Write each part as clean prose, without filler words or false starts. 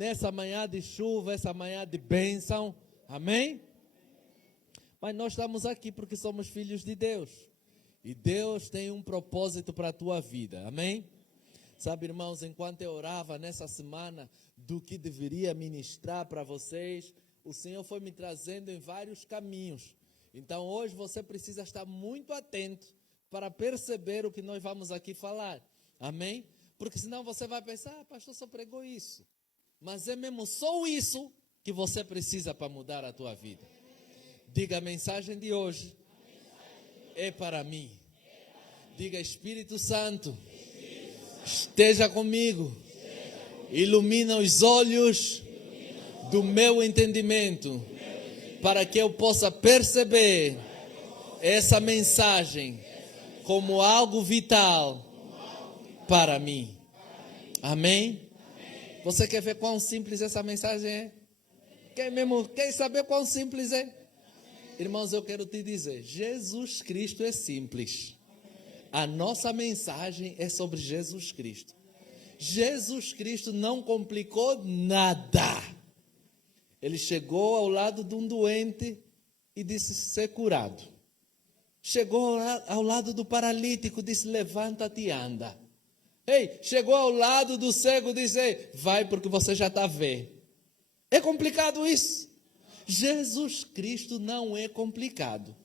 nessa manhã de chuva, essa manhã de bênção. Amém? Mas nós estamos aqui porque somos filhos de Deus. E Deus tem um propósito para a tua vida. Amém? Sabe, irmãos, enquanto eu orava nessa semana do que deveria ministrar para vocês, o Senhor foi me trazendo em vários caminhos. Então hoje você precisa estar muito atento para perceber o que nós vamos aqui falar. Amém? Porque senão você vai pensar, pastor só pregou isso. Mas é mesmo só isso que você precisa para mudar a tua vida. Diga, a mensagem de hoje é para mim. Diga, Espírito Santo, esteja comigo. Ilumina os olhos do meu entendimento, para que eu possa perceber essa mensagem como algo vital para mim. Amém? Você quer ver quão simples essa mensagem é? Quer saber quão simples é? Irmãos, eu quero te dizer, Jesus Cristo é simples. A nossa mensagem é sobre Jesus Cristo. Jesus Cristo não complicou nada. Ele chegou ao lado de um doente e disse, ser curado. Chegou ao lado do paralítico e disse, levanta-te e anda. Chegou ao lado do cego e disse, vai porque você já está vendo. É complicado isso? Jesus Cristo não é complicado.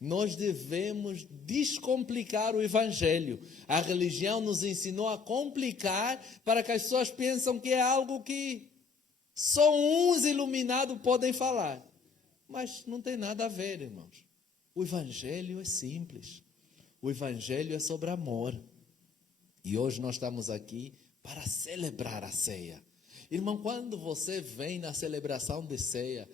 Nós devemos descomplicar o Evangelho. A religião nos ensinou a complicar para que as pessoas pensam que é algo que só uns iluminados podem falar. Mas não tem nada a ver, irmãos. O Evangelho é simples. O Evangelho é sobre amor. E hoje nós estamos aqui para celebrar a ceia. Irmão, quando você vem na celebração de ceia,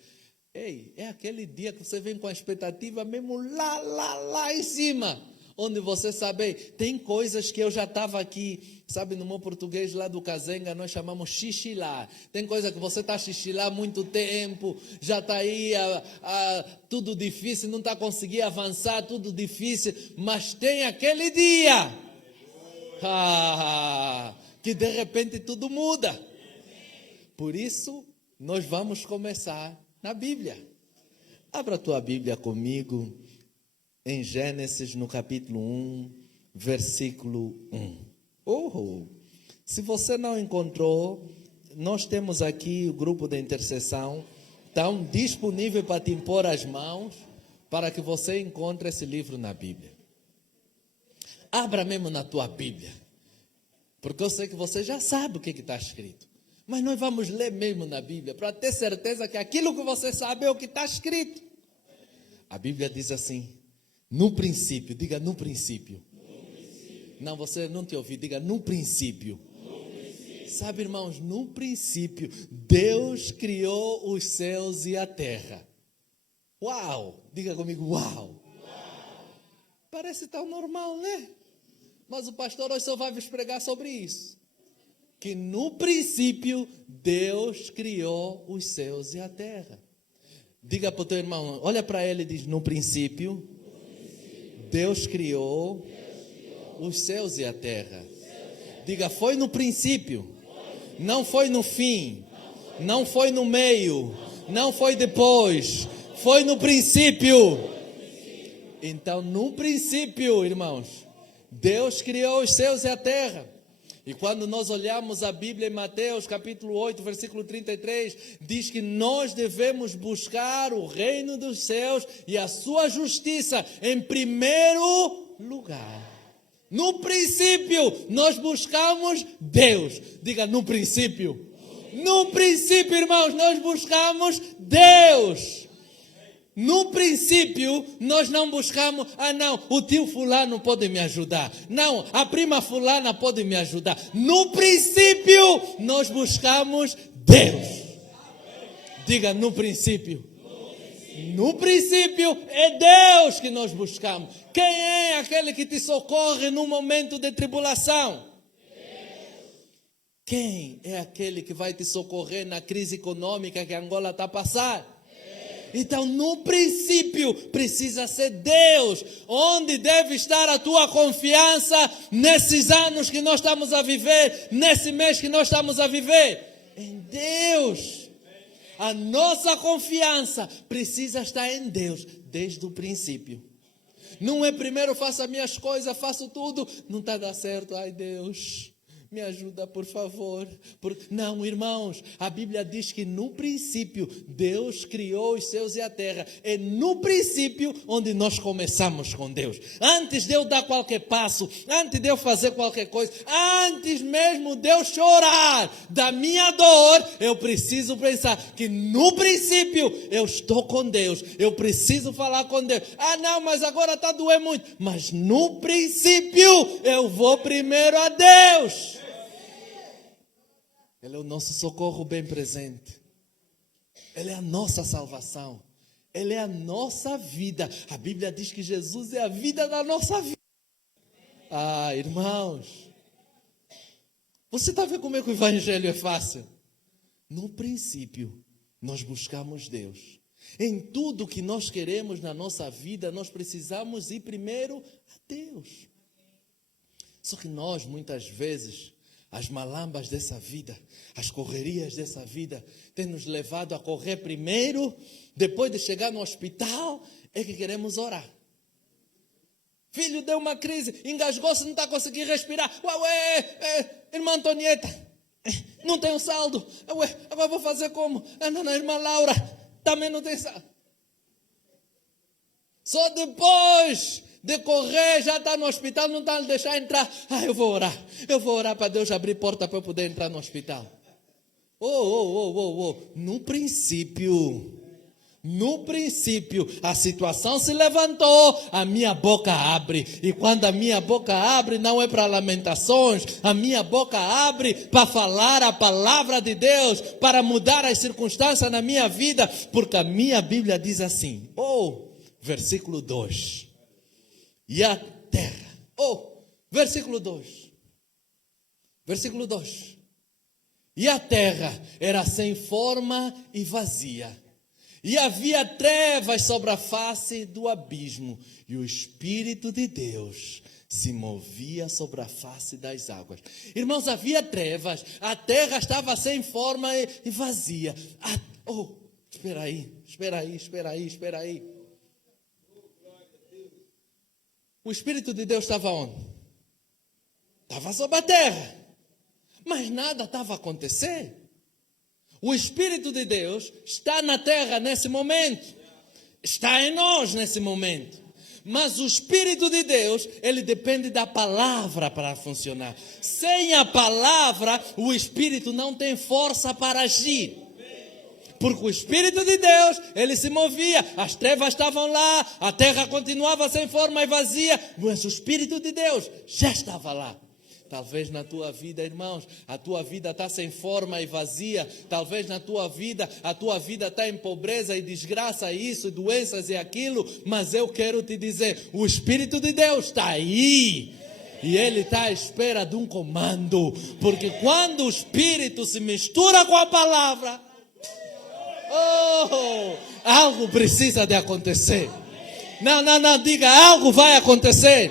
é aquele dia que você vem com a expectativa mesmo lá em cima. Onde você sabe, tem coisas que eu já estava aqui, sabe, no meu português lá do Cazenga, nós chamamos xixilá. Tem coisa que você está xixilá há muito tempo, já está aí tudo difícil, não está conseguindo avançar, tudo difícil, mas tem aquele dia que de repente tudo muda. Por isso, nós vamos começar na Bíblia. Abra a tua Bíblia comigo em Gênesis, no capítulo 1, versículo 1. Se você não encontrou, nós temos aqui o grupo de intercessão, estão disponível para te impor as mãos, para que você encontre esse livro na Bíblia. Abra mesmo na tua Bíblia, porque eu sei que você já sabe o que está escrito. Mas nós vamos ler mesmo na Bíblia, para ter certeza que aquilo que você sabe é o que está escrito. A Bíblia diz assim, no princípio, diga no princípio. Não, você não te ouviu, diga no princípio. Sabe, irmãos, no princípio, Deus criou os céus e a terra. Uau! Diga comigo, uau! Parece tão normal, né? Mas o pastor hoje só vai vos pregar sobre isso. Que no princípio Deus criou os céus e a terra. Diga para o teu irmão, olha para ele e diz, no princípio Deus criou os céus e a terra. Diga, foi no princípio, não foi no fim, não foi no meio, não foi depois, foi no princípio. Então, no princípio, irmãos, Deus criou os céus e a terra. E quando nós olhamos a Bíblia em Mateus capítulo 8, versículo 33, diz que nós devemos buscar o reino dos céus e a sua justiça em primeiro lugar. No princípio, nós buscamos Deus. Diga, no princípio. No princípio, irmãos, nós buscamos Deus. No princípio, nós não buscamos, não, o tio fulano pode me ajudar. Não, a prima fulana pode me ajudar. No princípio, nós buscamos Deus. Diga, no princípio. No princípio, é Deus que nós buscamos. Quem é aquele que te socorre no momento de tribulação? Quem é aquele que vai te socorrer na crise econômica que Angola está a passar? Então, no princípio, precisa ser Deus. Onde deve estar a tua confiança nesses anos que nós estamos a viver, nesse mês que nós estamos a viver? Em Deus. A nossa confiança precisa estar em Deus desde o princípio. Não é primeiro faço as minhas coisas, faço tudo, não está dando certo. Ai, Deus, me ajuda, por favor. Não, irmãos, a Bíblia diz que no princípio Deus criou os céus e a terra. É no princípio onde nós começamos com Deus. Antes de eu dar qualquer passo, antes de eu fazer qualquer coisa, antes mesmo de eu chorar da minha dor, eu preciso pensar que no princípio eu estou com Deus. Eu preciso falar com Deus. Ah, não, mas agora está doendo muito. Mas no princípio eu vou primeiro a Deus. Ele é o nosso socorro bem presente. Ele é a nossa salvação. Ele é a nossa vida. A Bíblia diz que Jesus é a vida da nossa vida. Ah, irmãos. Você está vendo como é que o evangelho é fácil? No princípio, nós buscamos Deus. Em tudo que nós queremos na nossa vida, nós precisamos ir primeiro a Deus. Só que nós, muitas vezes, as malambas dessa vida, as correrias dessa vida, têm nos levado a correr primeiro, depois de chegar no hospital, é que queremos orar. Filho deu uma crise, engasgou-se, não está conseguindo respirar. Irmã Antonieta, não tenho saldo. Agora vou fazer como? Não, irmã Laura, também não tem saldo. Só depois de correr, já está no hospital, não está a deixar entrar. Eu vou orar para Deus abrir porta para eu poder entrar no hospital. No princípio, a situação se levantou, a minha boca abre. E quando a minha boca abre, não é para lamentações, a minha boca abre para falar a palavra de Deus, para mudar as circunstâncias na minha vida, porque a minha Bíblia diz assim, versículo 2. E a terra. Versículo 2. Versículo 2. E a terra era sem forma e vazia. E havia trevas sobre a face do abismo. E o Espírito de Deus se movia sobre a face das águas. Irmãos, havia trevas. A terra estava sem forma e vazia. Espera aí. O Espírito de Deus estava onde? Estava sobre a terra. Mas nada estava a acontecer. O Espírito de Deus está na terra nesse momento. Está em nós nesse momento. Mas o Espírito de Deus, ele depende da palavra para funcionar. Sem a palavra, o Espírito não tem força para agir. Porque o Espírito de Deus, ele se movia, as trevas estavam lá, a terra continuava sem forma e vazia, mas o Espírito de Deus já estava lá. Talvez na tua vida, irmãos, a tua vida está sem forma e vazia. Talvez na tua vida, a tua vida está em pobreza e desgraça, isso, doenças e aquilo. Mas eu quero te dizer, o Espírito de Deus está aí. E Ele está à espera de um comando. Porque quando o Espírito se mistura com a palavra, algo precisa de acontecer. Não, diga, algo vai acontecer.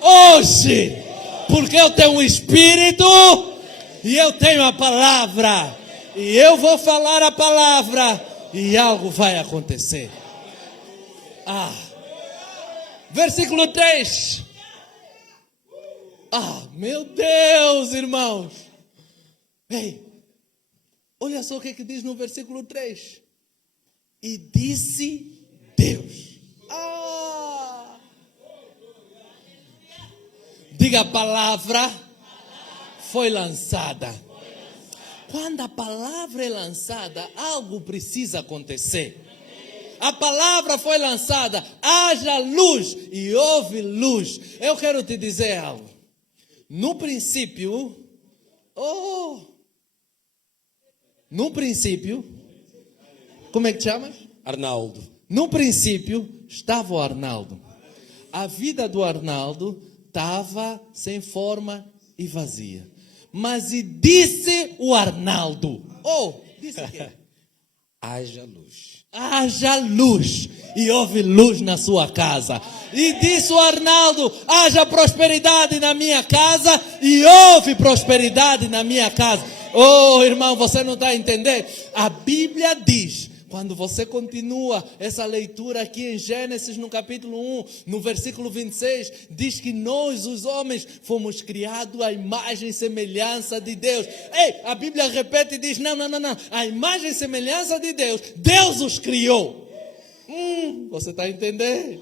Hoje, porque eu tenho o Espírito e eu tenho a palavra. E eu vou falar a palavra e algo vai acontecer. Versículo 3. Meu Deus, irmãos. Ei, olha só o que diz no versículo 3. E disse Deus. Diga, a palavra foi lançada. Quando a palavra é lançada, algo precisa acontecer. A palavra foi lançada, haja luz e houve luz. Eu quero te dizer algo. No princípio, como é que te chamas? Arnaldo. No princípio estava o Arnaldo. A vida do Arnaldo estava sem forma e vazia. Mas e disse o Arnaldo? Disse o quê? Haja luz. Haja luz. E houve luz na sua casa. E disse o Arnaldo, haja prosperidade na minha casa. E houve prosperidade na minha casa. Oh, irmão, você não está entendendo? A Bíblia diz, quando você continua essa leitura aqui em Gênesis, no capítulo 1, no versículo 26, diz que nós, os homens, fomos criados à imagem e semelhança de Deus. Ei, a Bíblia repete e diz, não, a imagem e semelhança de Deus, Deus os criou. Você está entendendo?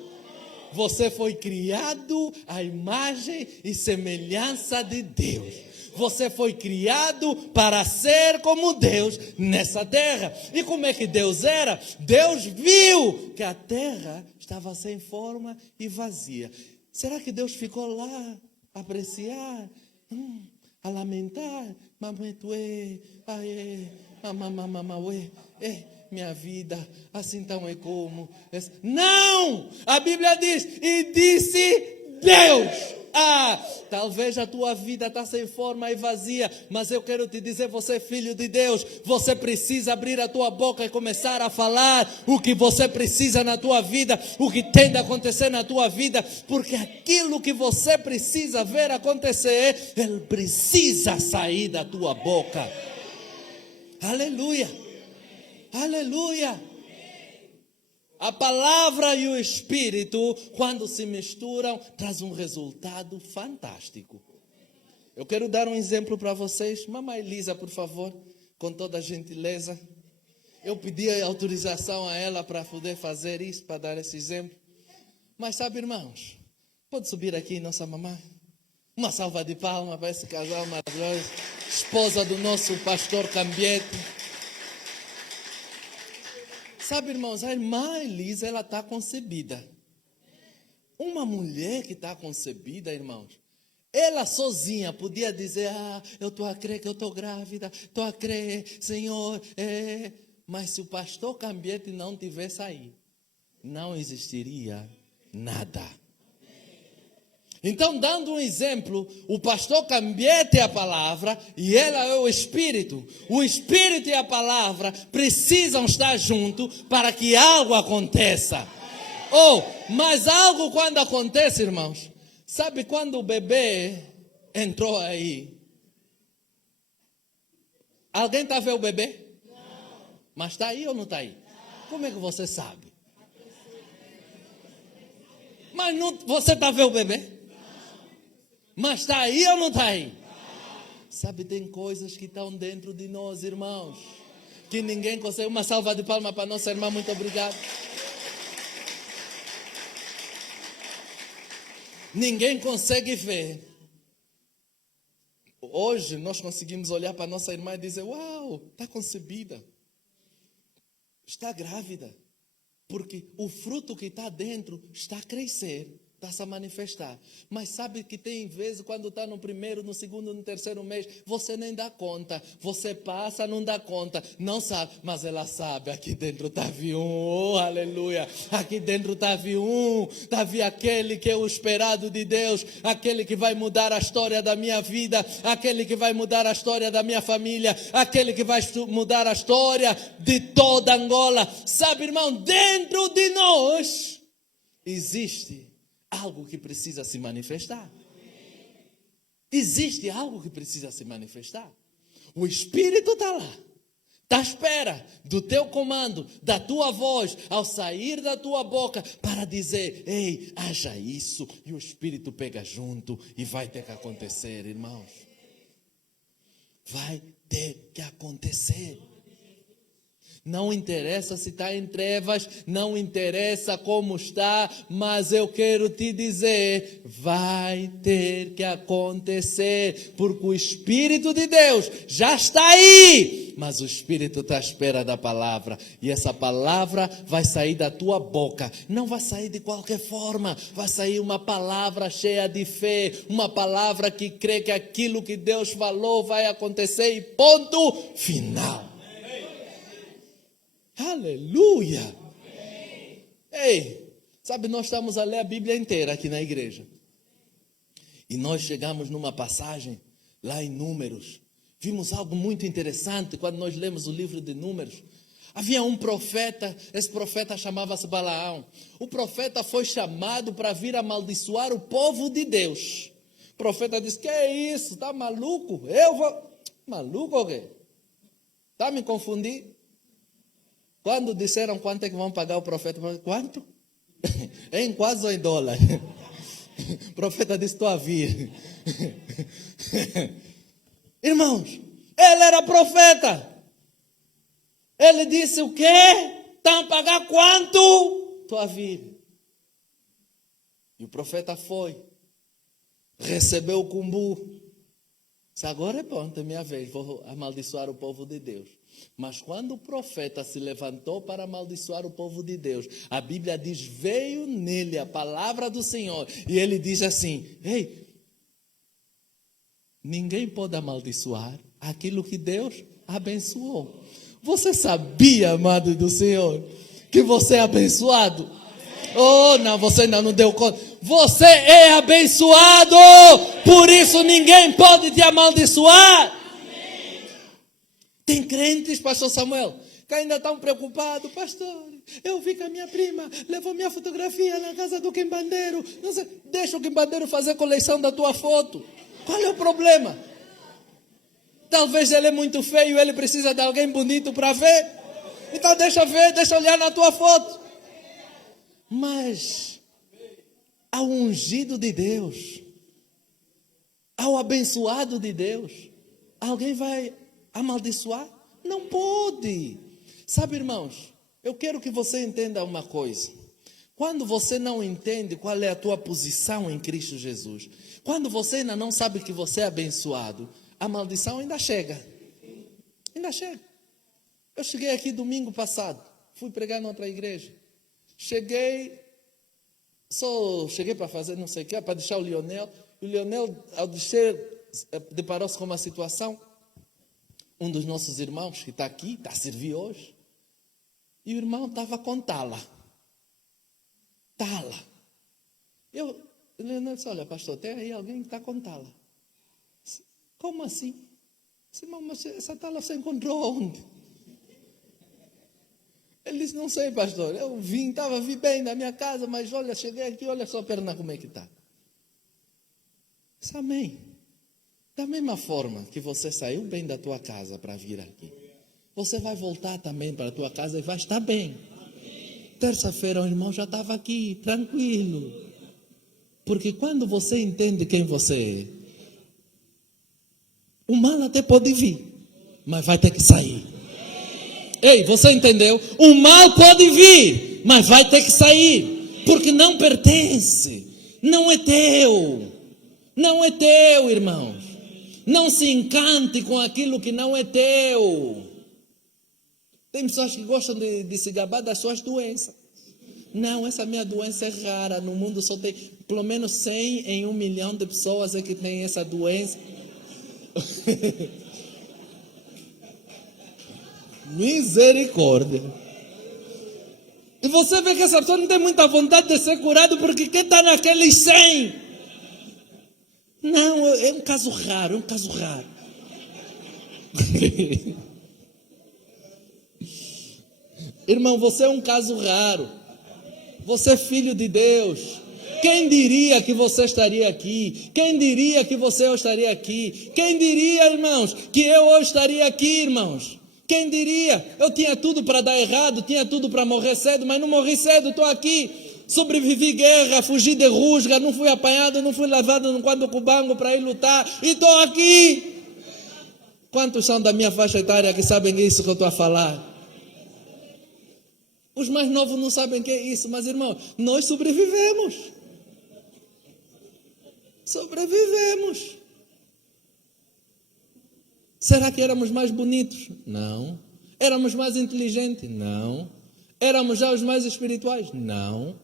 Você foi criado à imagem e semelhança de Deus. Você foi criado para ser como Deus nessa terra. E como é que Deus era? Deus viu que a terra estava sem forma e vazia. Será que Deus ficou lá a apreciar, a lamentar? Minha vida, assim tão é como. Não! A Bíblia diz, e disse Deus. Talvez a tua vida está sem forma e vazia, mas eu quero te dizer, você é filho de Deus, você precisa abrir a tua boca e começar a falar o que você precisa na tua vida, o que tem de acontecer na tua vida, porque aquilo que você precisa ver acontecer, ele precisa sair da tua boca. Aleluia, aleluia. A palavra e o Espírito, quando se misturam, traz um resultado fantástico. Eu quero dar um exemplo para vocês. Mamãe Elisa, por favor, com toda a gentileza. Eu pedi a autorização a ela para poder fazer isso, para dar esse exemplo. Mas sabe, irmãos, pode subir aqui nossa mamãe? Uma salva de palmas para esse casal maravilhoso. Esposa do nosso pastor Cambiete. Sabe, irmãos, a irmã Elisa, ela está concebida. Uma mulher que está concebida, irmãos, ela sozinha podia dizer, eu estou a crer que eu estou grávida, estou a crer, Senhor, Mas se o pastor Cambiete não tivesse aí, não existiria nada. Então, dando um exemplo, o pastor Cambiete é a palavra e ela é o Espírito. O Espírito e a palavra precisam estar juntos para que algo aconteça. Mas algo quando acontece, irmãos, sabe quando o bebê entrou aí? Alguém está a ver o bebê? Não. Mas está aí ou não está aí? Não. Como é que você sabe? Mas não, você está a ver o bebê? Mas está aí ou não está aí? Sabe, tem coisas que estão dentro de nós, irmãos, que ninguém consegue. Uma salva de palmas para nossa irmã, muito obrigado. Ninguém consegue ver. Hoje nós conseguimos olhar para nossa irmã e dizer, uau, está concebida, está grávida, porque o fruto que está dentro está a crescer. Está-se a manifestar. Mas sabe que tem vezes quando está no primeiro, no segundo, no terceiro mês, você nem dá conta. Você passa, não dá conta. Não sabe, mas ela sabe. Aqui dentro estava aleluia. Aqui dentro estava estava aquele que é o esperado de Deus. Aquele que vai mudar a história da minha vida. Aquele que vai mudar a história da minha família. Aquele que vai mudar a história de toda Angola. Sabe, irmão, dentro de nós existe algo que precisa se manifestar. Existe algo que precisa se manifestar. O Espírito está lá. Está à espera do teu comando, da tua voz, ao sair da tua boca, para dizer, ei, haja isso. E o Espírito pega junto e vai ter que acontecer, irmãos. Vai ter que acontecer. Não interessa se está em trevas, não interessa como está, mas eu quero te dizer, vai ter que acontecer, porque o Espírito de Deus já está aí, mas o Espírito está à espera da palavra, e essa palavra vai sair da tua boca, não vai sair de qualquer forma, vai sair uma palavra cheia de fé, uma palavra que crê que aquilo que Deus falou vai acontecer e ponto final. Aleluia! Amém. Ei, sabe, nós estamos a ler a Bíblia inteira aqui na igreja. E nós chegamos numa passagem, lá em Números. Vimos algo muito interessante quando nós lemos o livro de Números. Havia um profeta, esse profeta chamava-se Balaão. O profeta foi chamado para vir amaldiçoar o povo de Deus. O profeta disse, que é isso, está maluco? Eu vou... Maluco ou quê? Está me confundindo? Quando disseram quanto é que vão pagar o profeta, quanto? Em quase ou em dólar? O profeta disse, estou a vir. Irmãos, ele era profeta. Ele disse o quê? Estão a pagar quanto? Estou a vir. E o profeta foi. Recebeu o cumbu. Disse, agora é pronto, é minha vez, vou amaldiçoar o povo de Deus. Mas quando o profeta se levantou para amaldiçoar o povo de Deus, a Bíblia diz, veio nele a palavra do Senhor. E ele diz assim, ei, ninguém pode amaldiçoar aquilo que Deus abençoou. Você sabia, amado do Senhor, que você é abençoado? Oh, não, você ainda não deu conta. Você é abençoado, por isso ninguém pode te amaldiçoar. Tem crentes, pastor Samuel, que ainda estão preocupados. Pastor, eu vi que a minha prima levou minha fotografia na casa do quimbandeiro. Não sei, deixa o quimbandeiro fazer coleção da tua foto. Qual é o problema? Talvez ele é muito feio, ele precisa de alguém bonito para ver. Então deixa ver, deixa olhar na tua foto. Mas ao ungido de Deus, ao abençoado de Deus, alguém vai amaldiçoar? Não pode. Sabe, irmãos, eu quero que você entenda uma coisa. Quando você não entende qual é a tua posição em Cristo Jesus, quando você ainda não sabe que você é abençoado, a maldição ainda chega. Ainda chega. Eu cheguei aqui domingo passado, fui pregar noutra igreja. Cheguei para fazer não sei o que, para deixar o Lionel. E o Lionel, ao descer, deparou-se com uma situação. Um dos nossos irmãos que está aqui, está a servir hoje. E o irmão estava com tala. Tala. O Lionel disse, olha, pastor, tem aí alguém que está com tala. Disse, como assim? Disse, irmão, mas essa tala você encontrou onde? Ele disse, não sei, pastor, eu vi bem na minha casa, mas olha, cheguei aqui, olha só a perna como é que está. Disse, amém. Da mesma forma que você saiu bem da tua casa para vir aqui, você vai voltar também para a tua casa e vai estar bem. Terça-feira o irmão já estava aqui, tranquilo. Porque quando você entende quem você é, o mal até pode vir, mas vai ter que sair. Ei, você entendeu? O mal pode vir, mas vai ter que sair, porque não pertence, não é teu. Não é teu, irmãos. Não se encante com aquilo que não é teu. Tem pessoas que gostam de se gabar das suas doenças. Não, essa minha doença é rara. No mundo só tem pelo menos 100 em 1 milhão de pessoas é que tem essa doença. Misericórdia. E você vê que essa pessoa não tem muita vontade de ser curado porque quem está naqueles 100? Não, é um caso raro, é um caso raro. Irmão, você é um caso raro. Você é filho de Deus. Quem diria que você estaria aqui? Quem diria que você hoje estaria aqui? Quem diria, irmãos, que eu hoje estaria aqui, irmãos? Quem diria? Eu tinha tudo para dar errado, tinha tudo para morrer cedo, mas não morri cedo, estou aqui. Sobrevivi guerra, fugi de rusga, não fui apanhado, não fui levado no quadro cubango para ir lutar, e estou aqui. Quantos são da minha faixa etária que sabem isso que eu estou a falar? Os mais novos não sabem o que é isso, mas irmão, nós sobrevivemos. Sobrevivemos. Será que éramos mais bonitos? Não. Éramos mais inteligentes? Não. Éramos já os mais espirituais? Não.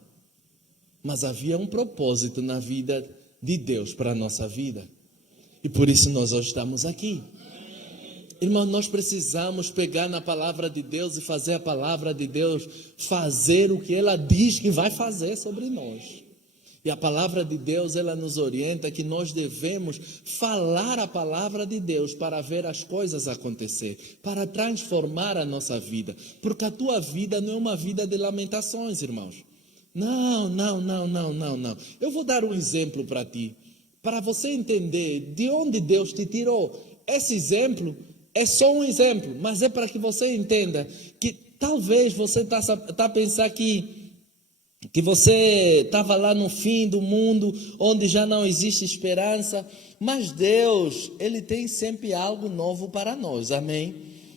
Mas havia um propósito na vida de Deus para a nossa vida. E por isso nós hoje estamos aqui. Irmão, nós precisamos pegar na palavra de Deus e fazer a palavra de Deus fazer o que ela diz que vai fazer sobre nós. E a palavra de Deus, ela nos orienta que nós devemos falar a palavra de Deus para ver as coisas acontecer, para transformar a nossa vida. Porque a tua vida não é uma vida de lamentações, irmãos. Não. Eu vou dar um exemplo para ti, para você entender de onde Deus te tirou. esse exemplo é só um exemplo, mas é para que você entenda que talvez você está a pensar que você estava lá no fim do mundo, onde já não existe esperança, mas Deus, Ele tem sempre algo novo para nós, amém?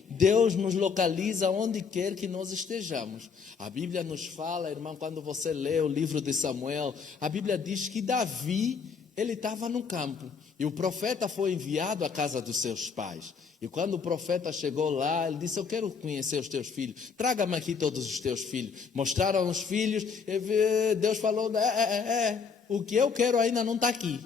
Deus nos localiza onde quer que nós estejamos. A Bíblia nos fala, irmão, quando você lê o livro de Samuel, a Bíblia diz que Davi, ele estava no campo, e o profeta foi enviado à casa dos seus pais. E quando o profeta chegou lá, ele disse: eu quero conhecer os teus filhos, traga-me aqui todos os teus filhos. Mostraram os filhos, e Deus falou: o que eu quero ainda não está aqui.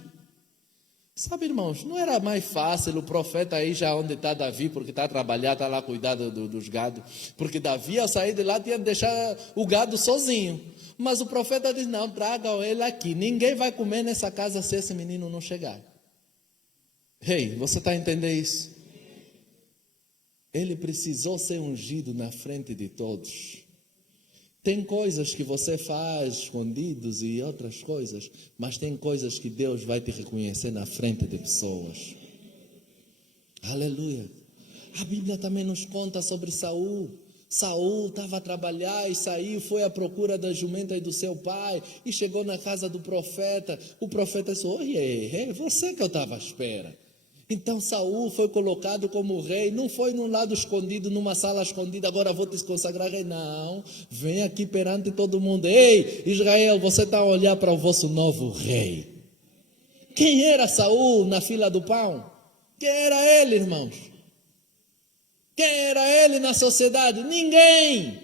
Sabe, irmãos, não era mais fácil o profeta aí já onde está Davi, porque está a trabalhar, está lá cuidando dos gados, porque Davi ao sair de lá tinha de deixar o gado sozinho. Mas o profeta diz: não, tragam ele aqui, ninguém vai comer nessa casa se esse menino não chegar. Ei, você está a entender isso? Ele precisou ser ungido na frente de todos. Tem coisas que você faz escondidos e outras coisas, mas tem coisas que Deus vai te reconhecer na frente de pessoas. Aleluia. A Bíblia também nos conta sobre Saul. Saul estava a trabalhar e saiu, foi à procura da jumenta e do seu pai, e chegou na casa do profeta. O profeta disse: oi, você que eu estava à espera. Então Saul foi colocado como rei, não foi num lado escondido, numa sala escondida, agora vou te consagrar rei, não, vem aqui perante todo mundo. Ei, Israel, você está a olhar para o vosso novo rei. Quem era Saul na fila do pão? Quem era ele, irmãos? Quem era ele na sociedade? Ninguém.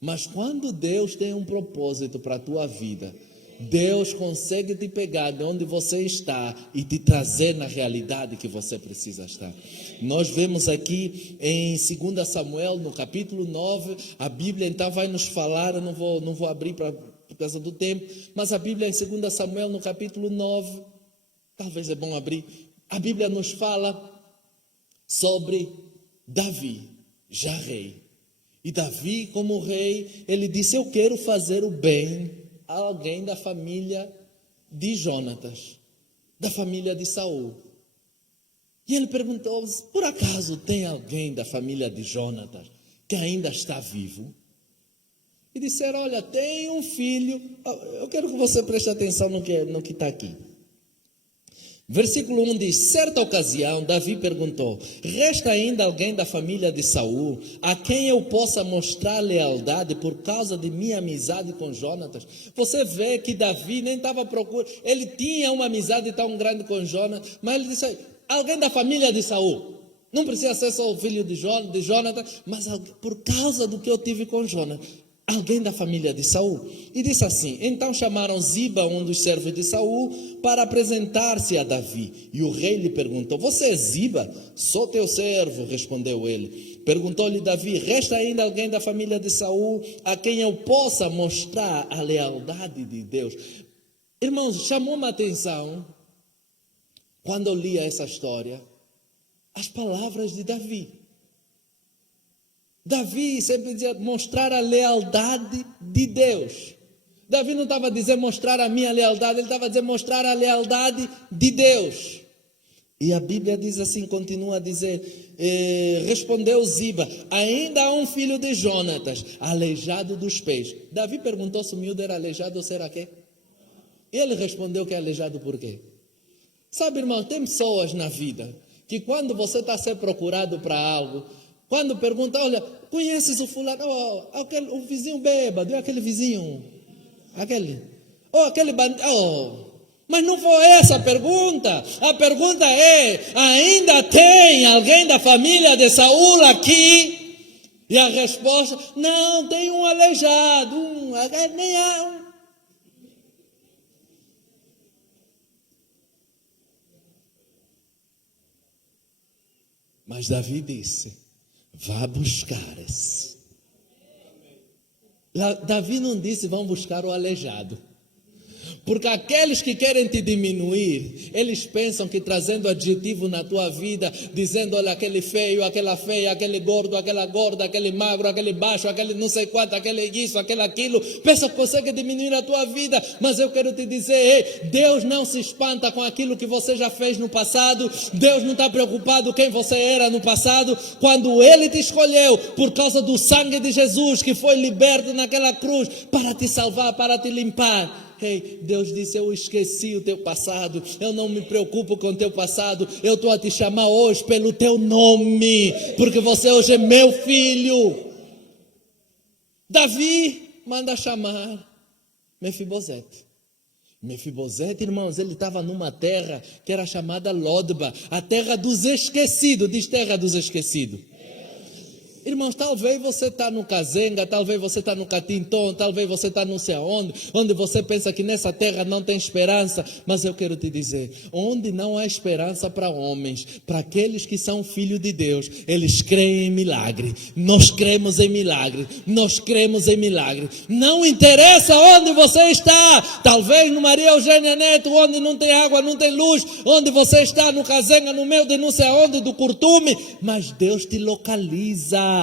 Mas quando Deus tem um propósito para a tua vida, Deus consegue te pegar de onde você está e te trazer na realidade que você precisa estar. Nós vemos aqui em 2 Samuel, no capítulo 9, a Bíblia então vai nos falar, eu não vou abrir por causa do tempo, mas a Bíblia em 2 Samuel, no capítulo 9, talvez é bom abrir, a Bíblia nos fala sobre Davi, já rei. E Davi, como rei, ele disse: eu quero fazer o bem a alguém da família de Jonatas, da família de Saul. E ele perguntou: por acaso tem alguém da família de Jonatas que ainda está vivo? E disseram: olha, tem um filho. Eu quero que você preste atenção no que está aqui. Versículo 1 diz: certa ocasião Davi perguntou: resta ainda alguém da família de Saul a quem eu possa mostrar lealdade por causa de minha amizade com Jonatas? Você vê que Davi nem estava procurando, ele tinha uma amizade tão grande com Jonatas, mas ele disse: alguém da família de Saul, não precisa ser só o filho de Jonatas, mas por causa do que eu tive com Jonatas, alguém da família de Saul. E disse assim: então chamaram Ziba, um dos servos de Saul, para apresentar-se a Davi. E o rei lhe perguntou: você é Ziba? Sou teu servo, respondeu ele. Perguntou-lhe Davi: resta ainda alguém da família de Saul a quem eu possa mostrar a lealdade de Deus? Irmãos, chamou-me a atenção, quando eu lia essa história, as palavras de Davi. Davi sempre dizia mostrar a lealdade de Deus. Davi não estava a dizer mostrar a minha lealdade, ele estava a dizer mostrar a lealdade de Deus. E a Bíblia diz assim, continua a dizer, respondeu Ziba: ainda há um filho de Jonatas, aleijado dos pés. Davi perguntou se o miúdo era aleijado ou será quê? Ele respondeu que é aleijado por quê? Sabe, irmão, tem pessoas na vida que quando você está a ser procurado para algo, quando pergunta: olha, conheces o fulano? O vizinho bêbado, é aquele vizinho, aquele bandido. Mas não foi essa a pergunta. A pergunta é: ainda tem alguém da família de Saul aqui? E a resposta: não, tem um aleijado, nem há um. Mas Davi disse: vá buscar esse. Davi não disse: vão buscar o aleijado. Porque aqueles que querem te diminuir, eles pensam que trazendo adjetivo na tua vida, dizendo, olha, aquele feio, aquela feia, aquele gordo, aquela gorda, aquele magro, aquele baixo, aquele não sei quanto, aquele isso, aquele aquilo, pensam que consegue diminuir a tua vida. Mas eu quero te dizer, ei, Deus não se espanta com aquilo que você já fez no passado. Deus não está preocupado quem você era no passado. Quando Ele te escolheu, por causa do sangue de Jesus, que foi liberto naquela cruz, para te salvar, para te limpar. Ei, Deus disse, eu esqueci o teu passado, eu não me preocupo com o teu passado, eu estou a te chamar hoje pelo teu nome, porque você hoje é meu filho. Davi manda chamar Mefibosete. Mefibosete, irmãos, ele estava numa terra que era chamada Lodba, a terra dos esquecidos. Diz terra dos esquecidos. Irmãos, talvez você está no Kazenga, talvez você está no Catinton, talvez você está não sei aonde, onde você pensa que nessa terra não tem esperança. Mas eu quero te dizer, onde não há esperança para homens, para aqueles que são filhos de Deus, eles creem em milagre. Nós cremos em milagre, nós cremos em milagre. Não interessa onde você está, talvez no Maria Eugênia Neto, onde não tem água, não tem luz, onde você está no Kazenga, no meio de não sei aonde, do Curtume, mas Deus te localiza.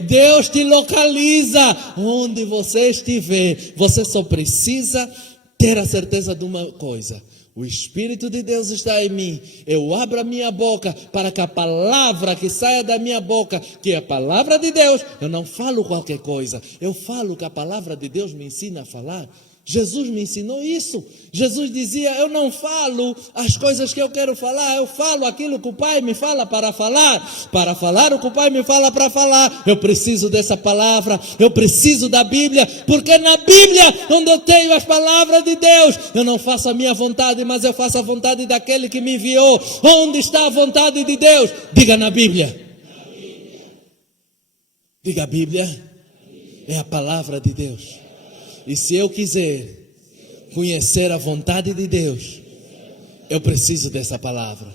Deus te localiza onde você estiver. Você só precisa ter a certeza de uma coisa: o Espírito de Deus está em mim. Eu abro a minha boca para que a palavra que saia da minha boca, que é a palavra de Deus, eu não falo qualquer coisa, eu falo que a palavra de Deus me ensina a falar. Jesus me ensinou isso. Jesus dizia, eu não falo as coisas que eu quero falar, eu falo aquilo que o Pai me fala para falar. Para falar o que o Pai me fala para falar, eu preciso dessa palavra, eu preciso da Bíblia, porque na Bíblia, onde eu tenho as palavras de Deus, eu não faço a minha vontade, mas eu faço a vontade daquele que me enviou. Onde está a vontade de Deus? Diga na Bíblia. Diga, a Bíblia é a palavra de Deus. E se eu quiser conhecer a vontade de Deus, eu preciso dessa palavra.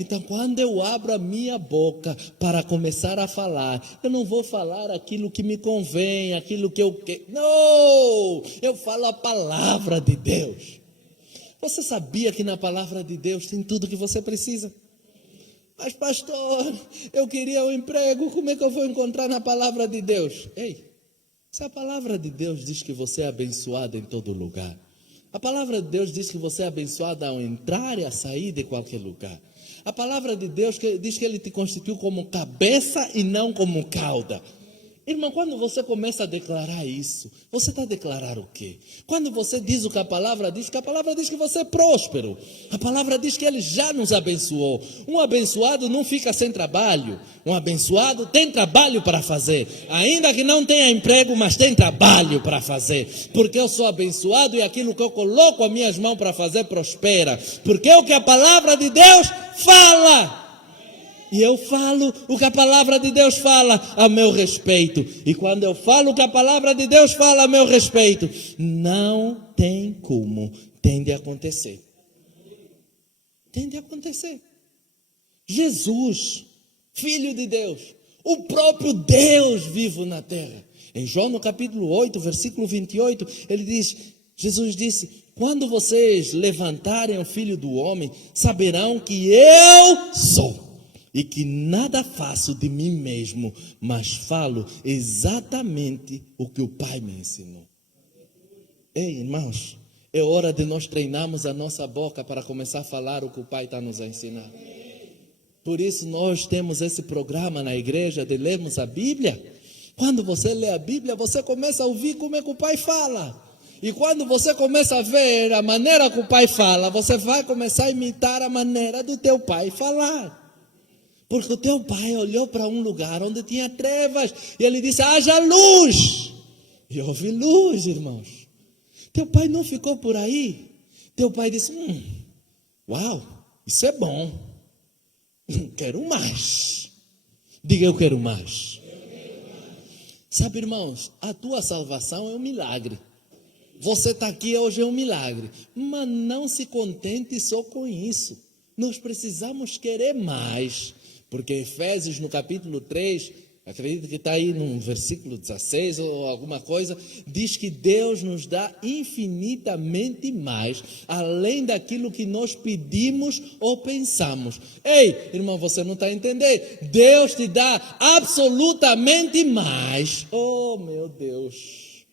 Então, quando eu abro a minha boca para começar a falar, eu não vou falar aquilo que me convém, aquilo que eu quero. Não! Eu falo a palavra de Deus. Você sabia que na palavra de Deus tem tudo que você precisa? Mas, pastor, eu queria um emprego, como é que eu vou encontrar na palavra de Deus? Ei! Se a palavra de Deus diz que você é abençoado em todo lugar, a palavra de Deus diz que você é abençoado ao entrar e a sair de qualquer lugar. A palavra de Deus diz que Ele te constituiu como cabeça e não como cauda. Irmão, quando você começa a declarar isso, você está a declarar o quê? Quando você diz o que a palavra diz que você é próspero. A palavra diz que Ele já nos abençoou. Um abençoado não fica sem trabalho. Um abençoado tem trabalho para fazer. Ainda que não tenha emprego, mas tem trabalho para fazer. Porque eu sou abençoado e aquilo que eu coloco as minhas mãos para fazer prospera. Porque é o que a palavra de Deus fala. E eu falo o que a palavra de Deus fala a meu respeito. E quando eu falo o que a palavra de Deus fala a meu respeito, não tem como, tem de acontecer. Tem de acontecer. Jesus, Filho de Deus, o próprio Deus vivo na terra. Em João no capítulo 8, versículo 28, ele diz, Jesus disse, quando vocês levantarem o Filho do Homem, saberão que eu sou. E que nada faço de mim mesmo, mas falo exatamente o que o Pai me ensinou. Ei, irmãos, é hora de nós treinarmos a nossa boca para começar a falar o que o Pai está nos ensinando. Por isso nós temos esse programa na igreja de lermos a Bíblia. Quando você lê a Bíblia, você começa a ouvir como é que o Pai fala. E quando você começa a ver a maneira que o Pai fala, você vai começar a imitar a maneira do teu Pai falar. Porque o teu pai olhou para um lugar onde tinha trevas e ele disse, haja luz. E houve luz, irmãos. Teu pai não ficou por aí. Teu pai disse, uau, isso é bom. Quero mais. Diga, eu quero mais. Sabe, irmãos, a tua salvação é um milagre. Você está aqui hoje é um milagre. Mas não se contente só com isso. Nós precisamos querer mais. Porque Efésios no capítulo 3, acredito que está aí no versículo 16 ou alguma coisa, diz que Deus nos dá infinitamente mais, além daquilo que nós pedimos ou pensamos. Ei, irmão, você não está entendendo? Deus te dá absolutamente mais. Oh, meu Deus.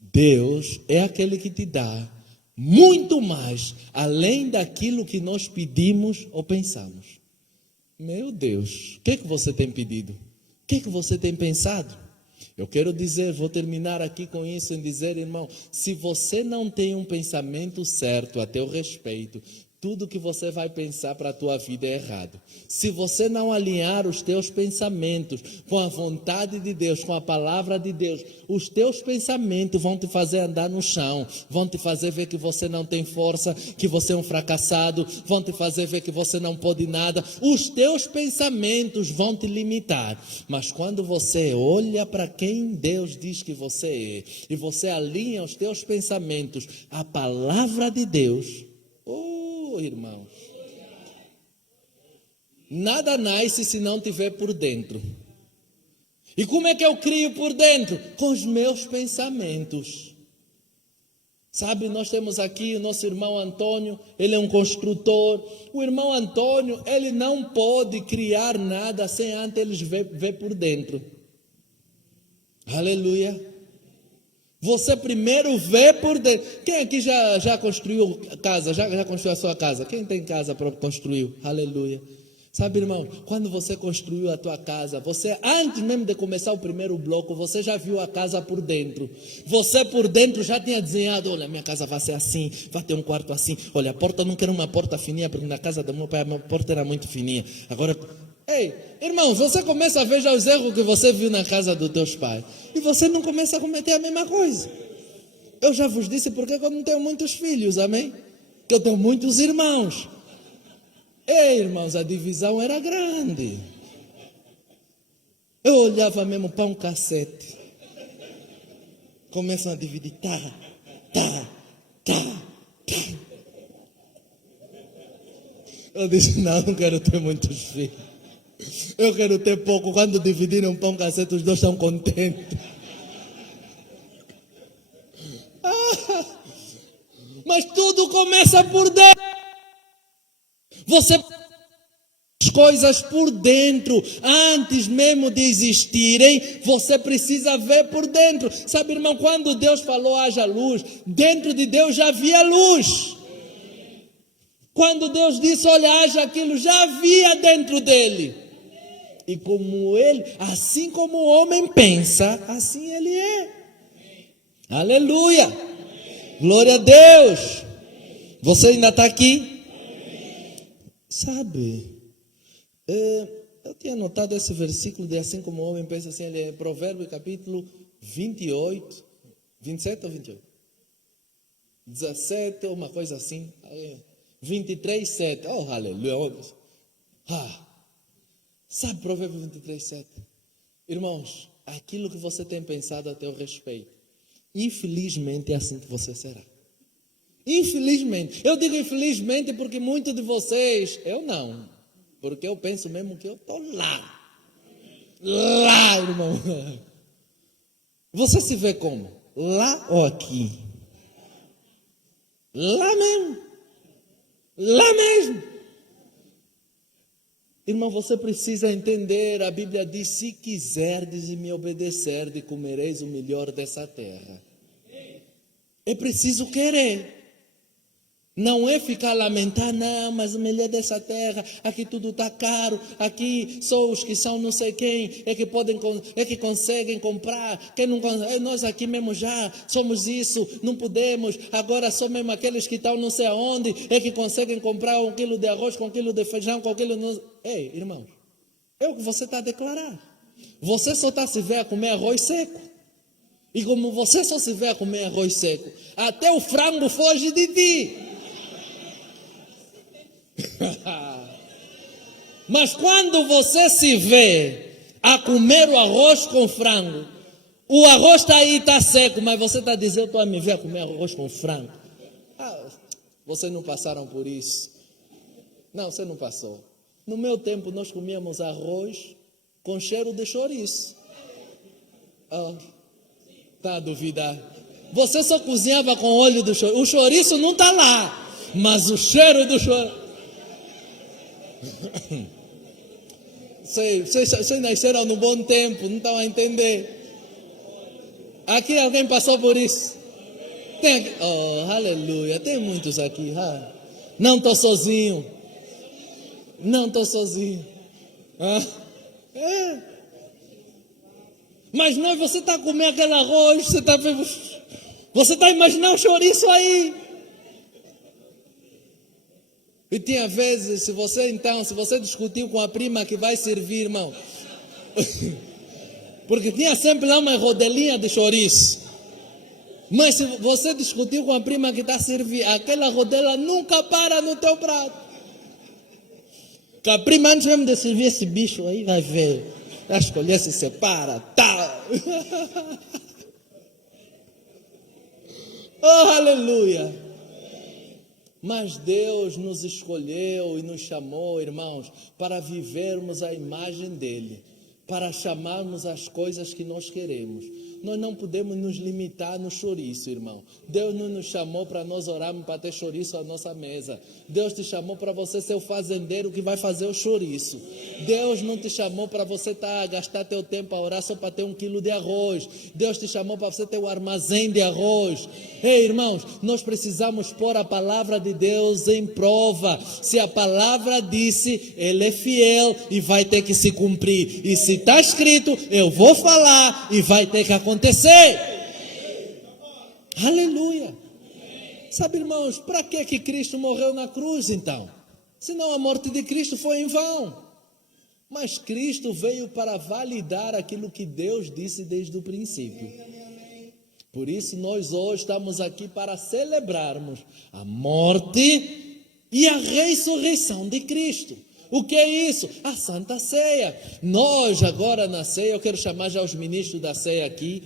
Deus é aquele que te dá muito mais, além daquilo que nós pedimos ou pensamos. Meu Deus, o que você tem pedido? O que você tem pensado? Eu quero dizer, vou terminar aqui com isso, em dizer, irmão, se você não tem um pensamento certo a teu respeito, tudo que você vai pensar para a tua vida é errado. Se você não alinhar os teus pensamentos com a vontade de Deus, com a palavra de Deus, os teus pensamentos vão te fazer andar no chão, vão te fazer ver que você não tem força, que você é um fracassado, vão te fazer ver que você não pode nada. Os teus pensamentos vão te limitar. Mas quando você olha para quem Deus diz que você é, e você alinha os teus pensamentos à palavra de Deus, irmãos, nada nasce se não tiver por dentro. E como é que eu crio por dentro? Com os meus pensamentos. Sabe, nós temos aqui o nosso irmão Antônio, ele é um construtor. O irmão Antônio, ele não pode criar nada sem antes ele ver por dentro. Aleluia. Você primeiro vê por dentro. Quem aqui já construiu casa? Já construiu a sua casa? Quem tem casa própria construiu? Aleluia. Sabe, irmão, quando você construiu a tua casa, você, antes mesmo de começar o primeiro bloco, você já viu a casa por dentro. Você por dentro já tinha desenhado, olha, minha casa vai ser assim, vai ter um quarto assim. Olha, a porta, não quero uma porta fininha, porque na casa do meu pai a porta era muito fininha. Agora, ei, irmão, você começa a ver já os erros que você viu na casa dos teus pais. E você não começa a cometer a mesma coisa. Eu já vos disse porque eu não tenho muitos filhos, amém? Que eu tenho muitos irmãos. Ei, irmãos, a divisão era grande. Eu olhava mesmo para um cassete. Começam a dividir. Tá. Eu disse, não quero ter muitos filhos. Eu quero ter pouco. Quando dividiram um pão cassete, os dois estão contentes. Mas tudo começa por dentro. Você as coisas por dentro, antes mesmo de existirem, você precisa ver por dentro. Sabe, irmão, quando Deus falou haja luz, dentro de Deus já havia luz. Quando Deus disse olha, haja aquilo, já havia dentro dele. E como ele, assim como o homem pensa, assim ele é. Aleluia! Glória a Deus! Você ainda está aqui? Sabe, eu tinha notado esse versículo de assim como o homem pensa, assim, ele é Provérbio capítulo 28, 27 ou 28? 17, uma coisa assim, 23, 7, oh aleluia, sabe Provérbio 23, 7? Irmãos, aquilo que você tem pensado a teu respeito, infelizmente é assim que você será. Infelizmente, eu digo infelizmente porque muitos de vocês, eu não, porque eu penso mesmo que eu estou lá, irmão. Você se vê como? Lá ou aqui? Lá mesmo. Irmão, você precisa entender, a Bíblia diz, se quiserdes e me obedecerdes, comereis o melhor dessa terra. É preciso querer. Não é ficar lamentando, não, mas o melhor dessa terra, aqui tudo está caro, aqui só os que são não sei quem, é que conseguem comprar, quem não consegue, nós aqui mesmo já somos isso, não podemos, agora só mesmo aqueles que estão não sei aonde, é que conseguem comprar 1 quilo de arroz, com 1 quilo de feijão, com 1 quilo de... Ei, irmãos, é o que você está a declarar, você só está se ver a comer arroz seco, e como você só se vê a comer arroz seco, até o frango foge de ti. Mas quando você se vê a comer o arroz com frango, o arroz está aí, está seco, mas você está dizendo, eu estou a me ver a comer arroz com frango. Vocês não passaram por isso. Não, você não passou. No meu tempo nós comíamos arroz com cheiro de chouriço. Está a duvidar? Você só cozinhava com óleo do chouriço. O chouriço não está lá, mas o cheiro do chouriço. Vocês nasceram no bom tempo, não estão a entender. Aqui alguém passou por isso. Tem aqui, aleluia, tem muitos aqui. Não estou sozinho. Não estou sozinho. Mas não, você está a comer aquele arroz, você está a imaginar o chouriço aí. E tinha vezes, se você discutiu com a prima que vai servir, irmão, porque tinha sempre lá uma rodelinha de chouriço. Mas se você discutiu com a prima que está a servir, aquela rodela nunca para no teu prato. Que a prima, antes mesmo de servir esse bicho aí, vai ver. Vai escolher, se separa, tá. Oh, aleluia. Mas Deus nos escolheu e nos chamou, irmãos, para vivermos a imagem dele, para chamarmos as coisas que nós queremos. Nós não podemos nos limitar no chouriço, irmão. Deus não nos chamou para nós orarmos para ter chouriço à nossa mesa. Deus te chamou para você ser o fazendeiro que vai fazer o chouriço. Deus não te chamou para você gastar teu tempo a orar só para ter 1 quilo de arroz. Deus te chamou para você ter o armazém de arroz. Ei, irmãos, nós precisamos pôr a palavra de Deus em prova. Se a palavra disse, Ele é fiel e vai ter que se cumprir. E se está escrito, eu vou falar e vai ter que acontecer. Aleluia. Sabe, irmãos, para que Cristo morreu na cruz então? Senão a morte de Cristo foi em vão. Mas Cristo veio para validar aquilo que Deus disse desde o princípio. Por isso nós hoje estamos aqui para celebrarmos a morte e a ressurreição de Cristo. O que é isso? A Santa Ceia. Nós agora na ceia, eu quero chamar já os ministros da ceia aqui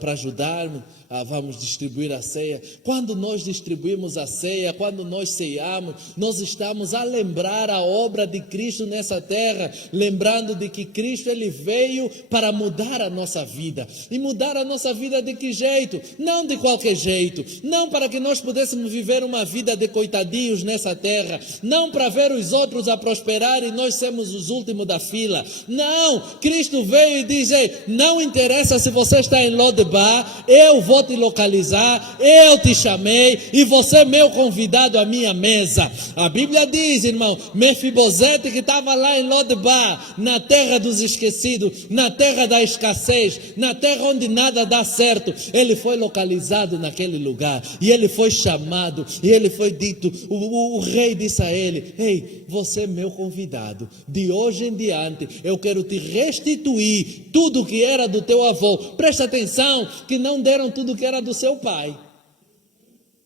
para ajudar-me. Vamos distribuir a ceia. Quando nós distribuímos a ceia, quando nós ceiamos, nós estamos a lembrar a obra de Cristo nessa terra, lembrando de que Cristo ele veio para mudar a nossa vida. E mudar a nossa vida de que jeito? Não de qualquer jeito. Não para que nós pudéssemos viver uma vida de coitadinhos nessa terra. Não para ver os outros a prosperar e nós sermos os últimos da fila. Não, Cristo veio e diz, não interessa se você está em Lodebar, eu vou te localizar, eu te chamei e você é meu convidado à minha mesa. A Bíblia diz, irmão, Mefibosete que estava lá em Lodebar, na terra dos esquecidos, na terra da escassez, na terra onde nada dá certo, ele foi localizado naquele lugar e ele foi chamado e ele foi dito, o rei disse a ele, ei, você é meu convidado, de hoje em diante eu quero te restituir tudo que era do teu avô. Presta atenção que não deram tudo que era do seu pai.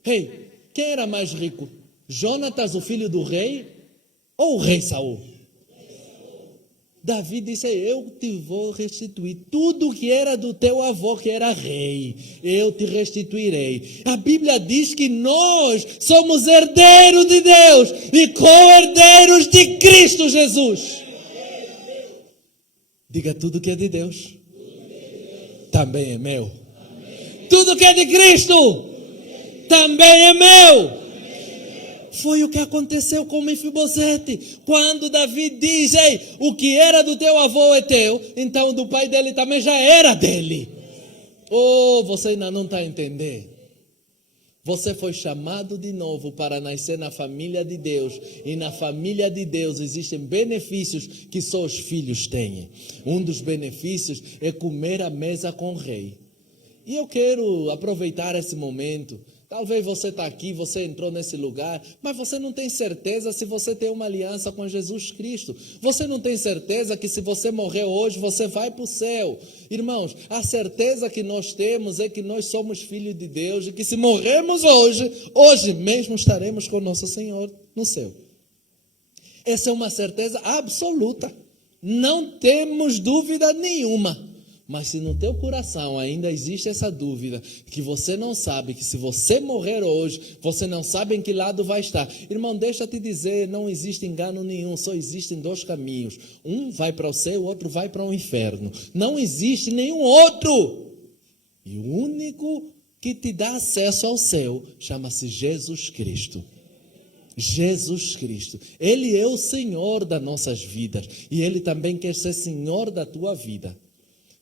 Ei, quem era mais rico? Jonatas, o filho do rei, ou o rei Saul? Davi disse, eu te vou restituir tudo que era do teu avô, que era rei, eu te restituirei. A Bíblia diz que nós somos herdeiros de Deus e co-herdeiros de Cristo Jesus. Diga, tudo que é de Deus também é meu. Tudo que é de Cristo também é meu. Foi o que aconteceu com Mefibosete. Quando Davi diz, o que era do teu avô é teu, então do pai dele também já era dele. Você ainda não está a entender. Você foi chamado de novo para nascer na família de Deus. E na família de Deus existem benefícios que só os filhos têm. Um dos benefícios é comer à mesa com o rei. E eu quero aproveitar esse momento. Talvez você está aqui, você entrou nesse lugar, mas você não tem certeza se você tem uma aliança com Jesus Cristo. Você não tem certeza que se você morrer hoje, você vai para o céu. Irmãos, a certeza que nós temos é que nós somos filhos de Deus e que se morrermos hoje mesmo estaremos com nosso Senhor no céu. Essa é uma certeza absoluta. Não temos dúvida nenhuma. Mas se no teu coração ainda existe essa dúvida, que você não sabe, que se você morrer hoje, você não sabe em que lado vai estar. Irmão, deixa eu te dizer, não existe engano nenhum, só existem dois caminhos. Um vai para o céu, o outro vai para o inferno. Não existe nenhum outro. E o único que te dá acesso ao céu chama-se Jesus Cristo. Jesus Cristo. Ele é o Senhor das nossas vidas. E Ele também quer ser Senhor da tua vida.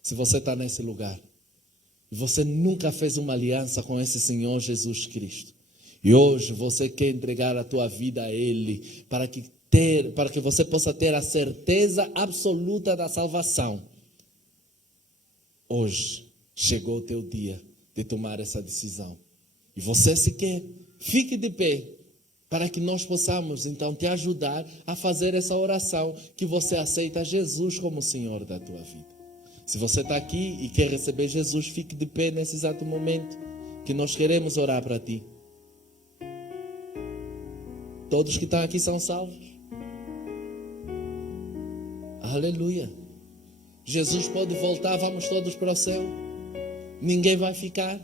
Se você está nesse lugar, e você nunca fez uma aliança com esse Senhor Jesus Cristo, e hoje você quer entregar a tua vida a Ele, para que você possa ter a certeza absoluta da salvação, hoje chegou o teu dia de tomar essa decisão. E você, se quer, fique de pé, para que nós possamos então te ajudar a fazer essa oração, que você aceita Jesus como Senhor da tua vida. Se você está aqui e quer receber Jesus, fique de pé nesse exato momento, que nós queremos orar para ti. Todos que estão aqui são salvos. Aleluia. Jesus pode voltar, vamos todos para o céu. Ninguém vai ficar.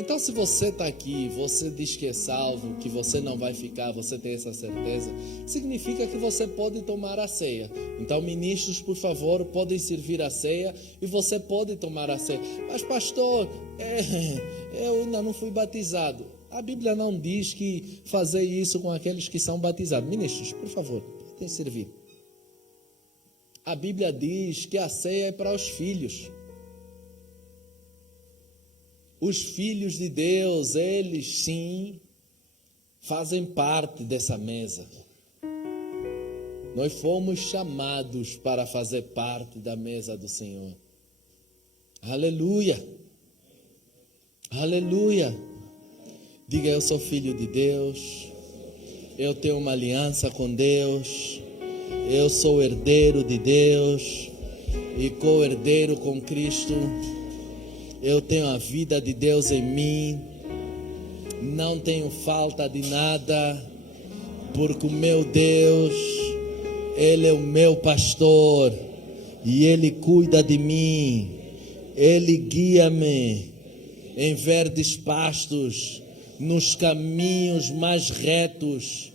Então, se você está aqui, você diz que é salvo, que você não vai ficar, você tem essa certeza, significa que você pode tomar a ceia. Então, ministros, por favor, podem servir a ceia e você pode tomar a ceia. Mas, pastor, eu ainda não fui batizado. A Bíblia não diz que fazer isso com aqueles que são batizados. Ministros, por favor, podem servir. A Bíblia diz que a ceia é para os filhos. Os filhos de Deus, eles sim, fazem parte dessa mesa. Nós fomos chamados para fazer parte da mesa do Senhor. Aleluia! Aleluia! Diga, eu sou filho de Deus, eu tenho uma aliança com Deus, eu sou herdeiro de Deus e co-herdeiro com Cristo. Eu tenho a vida de Deus em mim, não tenho falta de nada, porque o meu Deus, Ele é o meu pastor, e Ele cuida de mim, Ele guia-me em verdes pastos, nos caminhos mais retos,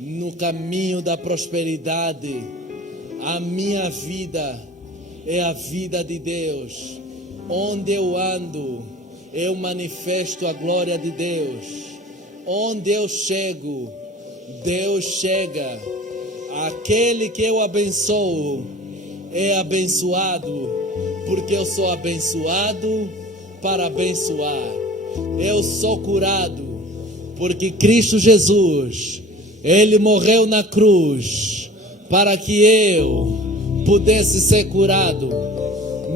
no caminho da prosperidade. A minha vida é a vida de Deus. Onde eu ando, eu manifesto a glória de Deus. Onde eu chego, Deus chega. Aquele que eu abençoo é abençoado, porque eu sou abençoado para abençoar. Eu sou curado, porque Cristo Jesus, Ele morreu na cruz, para que eu pudesse ser curado.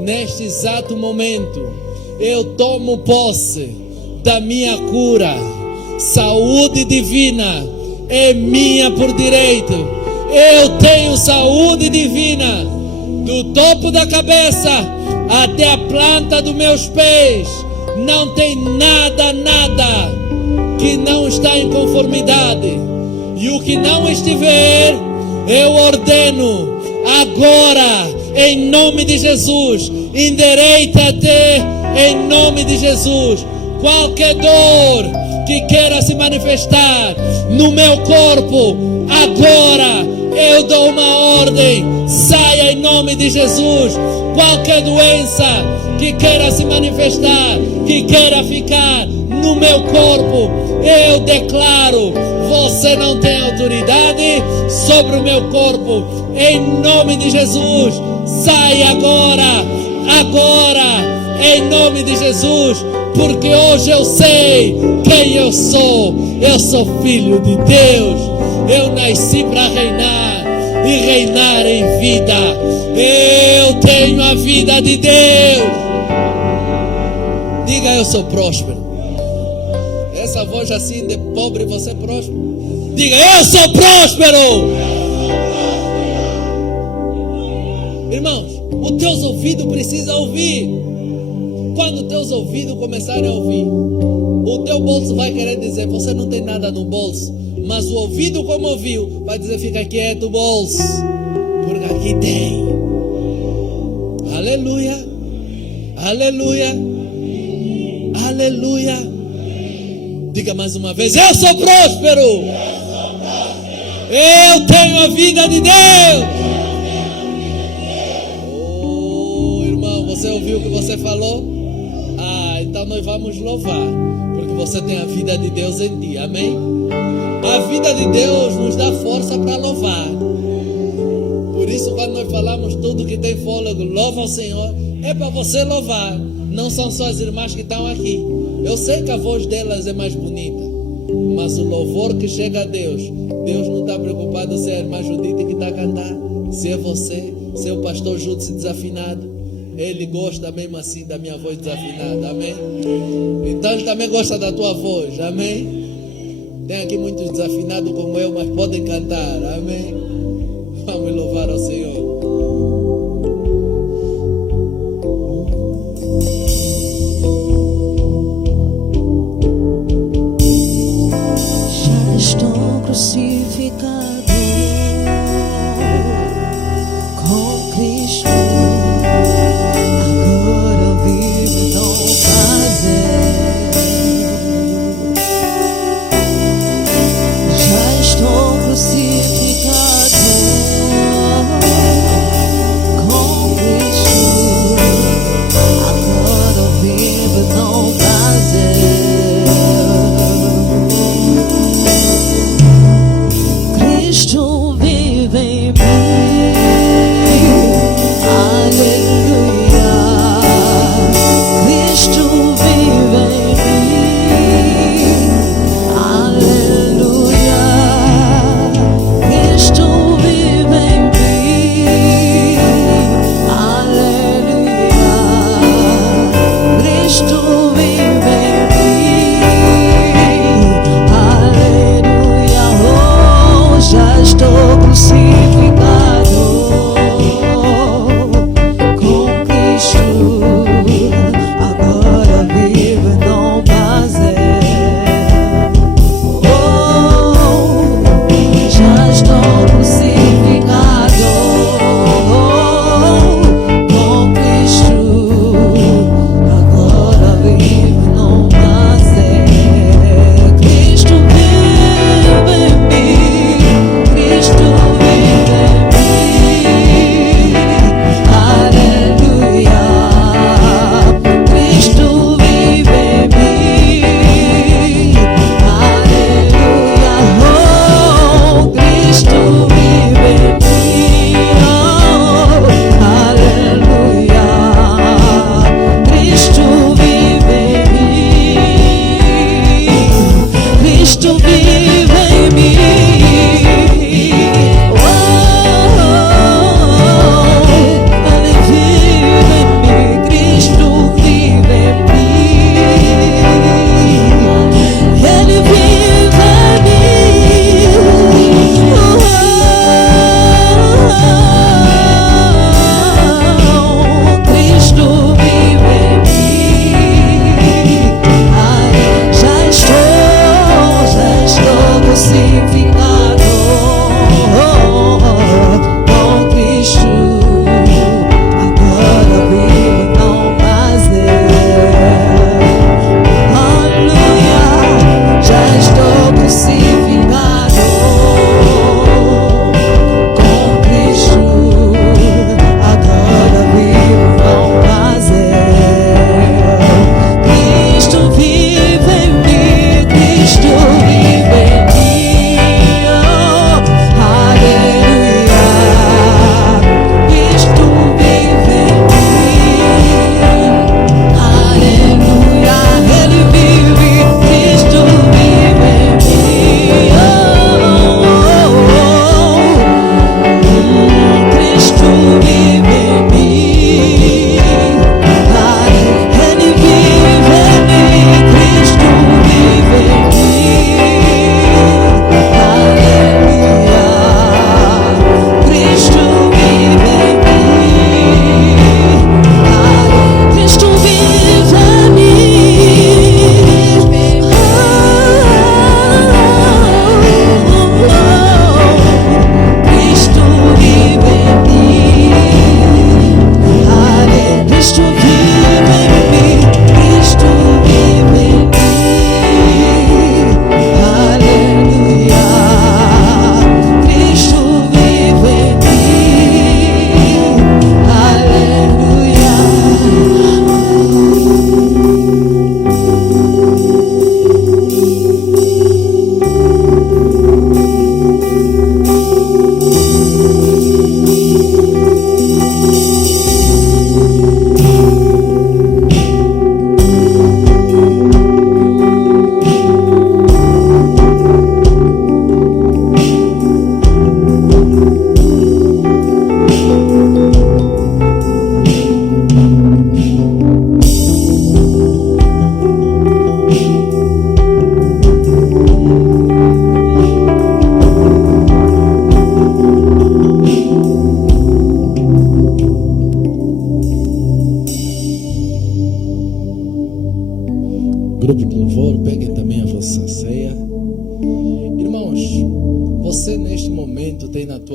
Neste exato momento, eu tomo posse da minha cura. Saúde divina é minha por direito. Eu tenho saúde divina, do topo da cabeça até a planta dos meus pés. Não tem nada que não está em conformidade. E o que não estiver, eu ordeno agora, em nome de Jesus, endireita-te em nome de Jesus. Qualquer dor que queira se manifestar no meu corpo, agora eu dou uma ordem, saia em nome de Jesus. Qualquer doença que queira se manifestar, que queira ficar no meu corpo, eu declaro, você não tem autoridade sobre o meu corpo. Em nome de Jesus, sai agora, em nome de Jesus, porque hoje eu sei quem eu sou. Eu sou filho de Deus, eu nasci para reinar e reinar em vida. Eu tenho a vida de Deus. Diga, eu sou próspero. Essa voz assim de pobre, você é próspero? Diga, eu sou próspero. Irmãos, os teus ouvidos precisam ouvir. Quando teus ouvidos começarem a ouvir, o teu bolso vai querer dizer, você não tem nada no bolso. Mas o ouvido, como ouviu, vai dizer, fica quieto, bolso, porque aqui tem. Aleluia. Aleluia. Aleluia. Diga mais uma vez: eu sou próspero. Eu tenho a vida de Deus. Oh, irmão, você ouviu o que você falou? Então nós vamos louvar, porque você tem a vida de Deus em ti, amém? A vida de Deus nos dá força para louvar. Por isso, quando nós falamos tudo que tem fôlego, louva ao Senhor, é para você louvar. Não são só as irmãs que estão aqui. Eu sei que a voz delas é mais bonita, mas o louvor que chega a Deus, Deus não está preocupado se é a irmã Judite que está a cantar, se é você, se é o pastor Júdice desafinado. Ele gosta mesmo assim da minha voz desafinada, amém? Então ele também gosta da tua voz, amém? Tem aqui muitos desafinados como eu, mas podem cantar, amém? Vamos louvar ao Senhor. Já estou crucificado com Cristo. Crucificado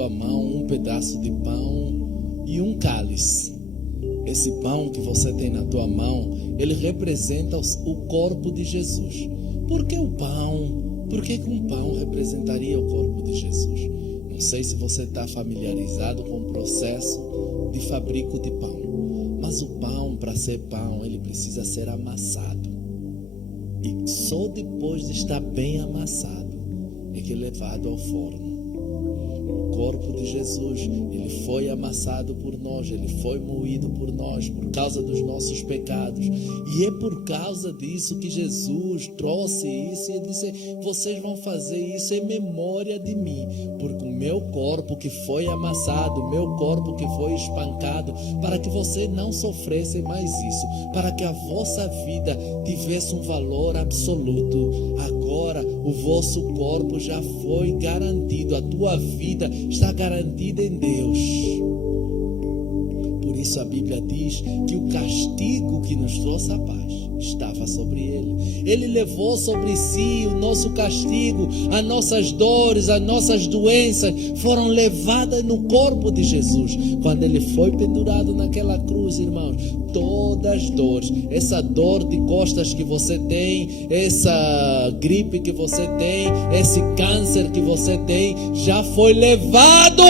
tua mão um pedaço de pão e um cálice. Esse pão que você tem na tua mão, ele representa o corpo de Jesus. Por que o pão? Por que um pão representaria o corpo de Jesus? Não sei se você está familiarizado com o processo de fabrico de pão. Mas o pão, para ser pão, ele precisa ser amassado. E só depois de estar bem amassado é que é levado ao forno. O corpo de Jesus, ele foi amassado por nós, ele foi moído por nós por causa dos nossos pecados. E é por causa disso que Jesus trouxe isso e disse: vocês vão fazer isso em memória de mim, porque o meu corpo que foi amassado, o meu corpo que foi espancado, para que você não sofresse mais isso, para que a vossa vida tivesse um valor absoluto. Agora o vosso corpo já foi garantido, a tua vida está garantida em Deus. Por isso a Bíblia diz que o castigo que nos trouxe a paz estava sobre ele. Ele levou sobre si o nosso castigo, as nossas dores, as nossas doenças foram levadas no corpo de Jesus. Quando ele foi pendurado naquela cruz, irmãos, todas as dores, essa dor de costas que você tem, essa gripe que você tem, esse câncer que você tem, já foi levado.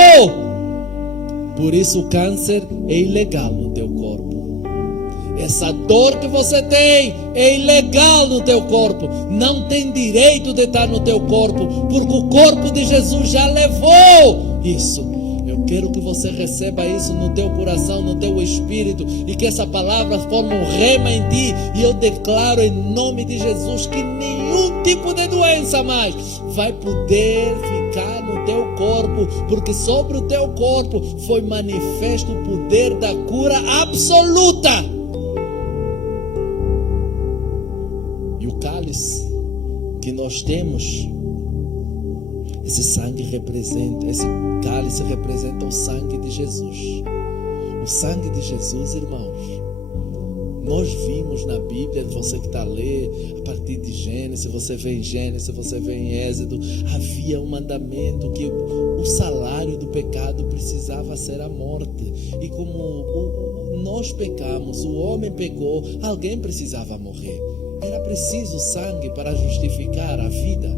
Por isso o câncer é ilegal no teu corpo. Essa dor que você tem é ilegal no teu corpo. Não tem direito de estar no teu corpo, porque o corpo de Jesus já levou isso. Eu quero que você receba isso no teu coração, no teu espírito, e que essa palavra forme um rema em ti. E eu declaro em nome de Jesus que nenhum tipo de doença mais vai poder ficar no teu corpo, porque sobre o teu corpo foi manifesto o poder da cura absoluta. E o cálice que nós temos, esse sangue representa, esse cálice representa o sangue de Jesus. O sangue de Jesus, irmãos, nós vimos na Bíblia, você que está a ler, a partir de Gênesis, você vê em Gênesis, você vê em Êxodo, havia um mandamento que o salário do pecado precisava ser a morte. E como nós pecamos, o homem pecou, alguém precisava morrer. Era preciso sangue para justificar a vida.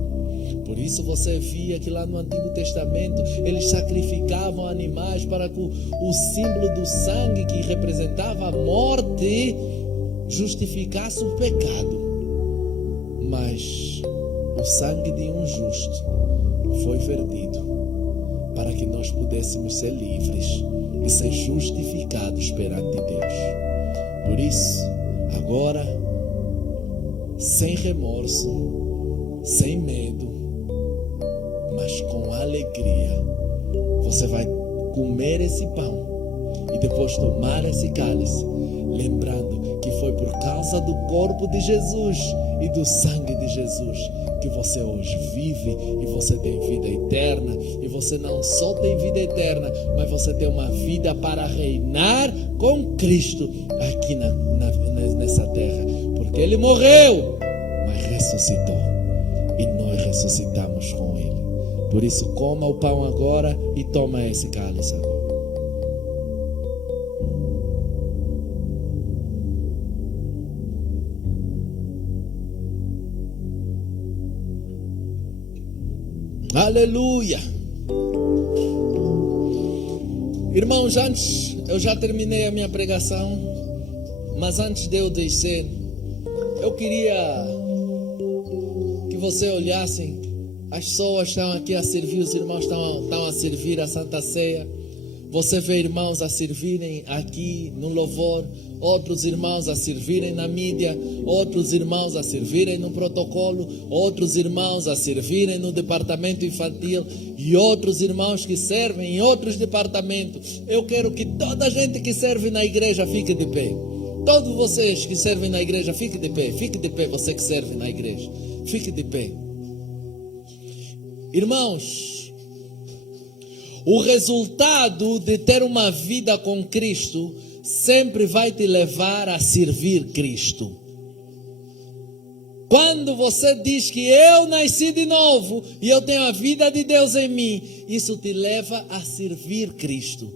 Por isso você via que lá no Antigo Testamento eles sacrificavam animais para que o símbolo do sangue que representava a morte justificasse o pecado. Mas o sangue de um justo foi vertido para que nós pudéssemos ser livres e ser justificados perante Deus. Por isso, agora, sem remorso, sem medo, mas com alegria, você vai comer esse pão e depois tomar esse cálice, lembrando que foi por causa do corpo de Jesus e do sangue de Jesus que você hoje vive e você tem vida eterna. E você não só tem vida eterna, mas você tem uma vida para reinar com Cristo aqui nessa terra, porque Ele morreu, mas ressuscitou e nós ressuscitamos com Ele. Por isso, coma o pão agora e toma esse cálice agora. Aleluia! Irmãos, antes, eu já terminei a minha pregação, mas antes de eu descer, eu queria que você olhasse. As pessoas estão aqui a servir, os irmãos estão a servir a Santa Ceia. Você vê irmãos a servirem aqui no louvor, outros irmãos a servirem na mídia, outros irmãos a servirem no protocolo, outros irmãos a servirem no departamento infantil e outros irmãos que servem em outros departamentos. Eu quero que toda a gente que serve na igreja fique de pé. Todos vocês que servem na igreja, fique de pé. Fique de pé, você que serve na igreja. Fique de pé. Irmãos, o resultado de ter uma vida com Cristo sempre vai te levar a servir Cristo. Quando você diz que eu nasci de novo e eu tenho a vida de Deus em mim, isso te leva a servir Cristo.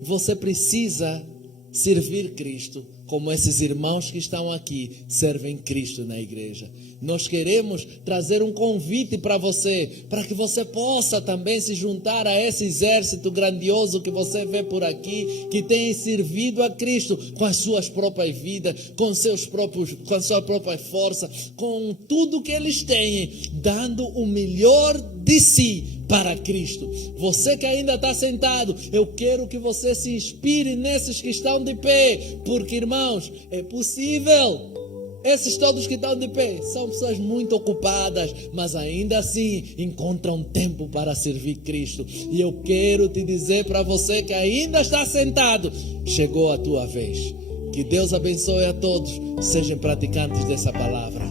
Você precisa servir Cristo, como esses irmãos que estão aqui servem Cristo na igreja. Nós queremos trazer um convite para você, para que você possa também se juntar a esse exército grandioso que você vê por aqui, que tem servido a Cristo com as suas próprias vidas, com a sua própria força, com tudo que eles têm, dando o melhor de si para Cristo. Você que ainda está sentado, eu quero que você se inspire nesses que estão de pé, porque, irmãos, é possível. Esses todos que estão de pé são pessoas muito ocupadas, mas ainda assim encontram tempo para servir Cristo. E eu quero te dizer para você que ainda está sentado, chegou a tua vez. Que Deus abençoe a todos, sejam praticantes dessa palavra.